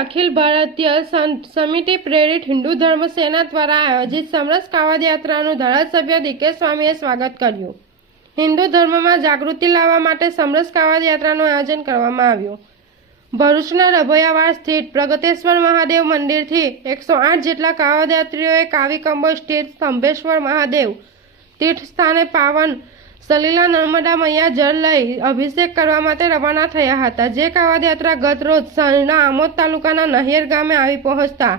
अखिल भारतीय समिति प्रेरित हिंदू धर्म सेना द्वारा आयोजित समरस कावड़ यात्राનું ધારાસભ્ય ડીકે સ્વામીએ સ્વાગત કર્યું। હિન્દુ ધર્મમાં જાગૃતિ લાવવા માટે સમરસ કાવડ યાત્રાનું આયોજન કરવામાં આવ્યું। ભરૂચના રભૈયાવાડ સ્થિત પ્રગટેશ્વર મહાદેવ મંદિરથી 108 જેટલા કાવડયાત્રીઓએ કાવીકંબો સ્થિત સ્તંભેશ્વર મહાદેવ તીર્થ સ્થાને પાવન સલીલા નર્મદા મૈયા જળ લઈ અભિષેક કરવા માટે રવાના થયા હતા। જે કાવડ યાત્રા ગત રોજ સાંજના આમોદ તાલુકાના નહિયર ગામે આવી પહોંચતા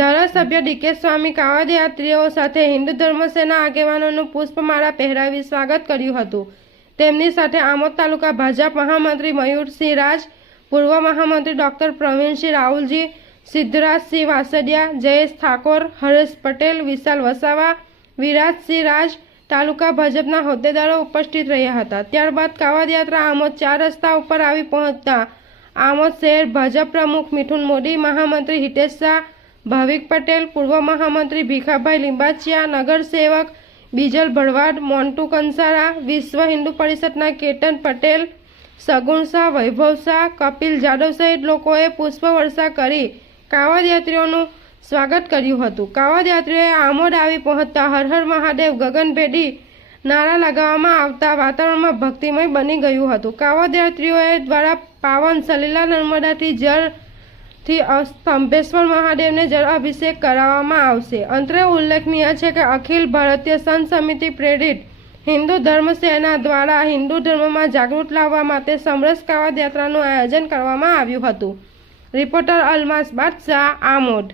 ધારાસભ્ય ડીકે સ્વામી કાવડ યાત્રીઓ સાથે હિન્દુ ધર્મ સેના આગેવાનોનું પુષ્પમાળા પહેરાવી સ્વાગત કર્યું હતું। તેમની સાથે આમોદ તાલુકા ભાજપ મહામંત્રી મયુરસિંહ રાજ, પૂર્વ મહામંત્રી ડોક્ટર પ્રવીણસિંહ રાહુલજી, સિદ્ધરાજસિંહ વાસડિયા, જયેશ ઠાકોર, હરેશ પટેલ, વિશાલ વસાવા, વિરાજસિંહ રાજ, તાલુકા ભાજપના હોદ્દેદારો ઉપસ્થિત રહ્યા હતા। ત્યારબાદ કાવડ યાત્રા આમોદ 4 રસ્તા ઉપર આવી પહોંચતા આમોદ શહેર ભાજપ પ્રમુખ મિથુન મોદી, મહામંત્રી હિતેશ શાહ, ભાવિક પટેલ, પૂર્વ મહામંત્રી ભીખાભાઈ લીંબાચિયા, નગરસેવક બીજલ ભરવાડ, મોન્ટુ કંસારા, વિશ્વ હિન્દુ પરિષદના કેતન પટેલ, સગુણ શાહ, વૈભવ શાહ, કપિલ જાદવ સહિત લોકોએ પુષ્પવર્ષા કરી કાવડ યાત્રીઓનું સ્વાગત કર્યું હતું। કાવડ યાત્રીઓએ આમોદ આવી પહોંચતા હર હર મહાદેવ ગગનભેદી નારા લગાવવામાં આવતા વાતાવરણમાં ભક્તિમય બની ગયું હતું। કાવડ યાત્રીઓએ દ્વારા પાવન સલીલા નર્મદાથી જળથી સ્તંભેશ્વર મહાદેવને જળ અભિષેક કરાવવામાં આવશે। અંતરે ઉલ્લેખનીય છે કે અખિલ ભારતીય સંત સમિતિ પ્રેરિત હિન્દુ ધર્મ સેના દ્વારા હિન્દુ ધર્મમાં જાગૃત લાવવા માટે સમરસ કાવડ યાત્રાનું આયોજન કરવામાં આવ્યું હતું। રિપોર્ટર અલમાસ બાદશાહ, આમોદ।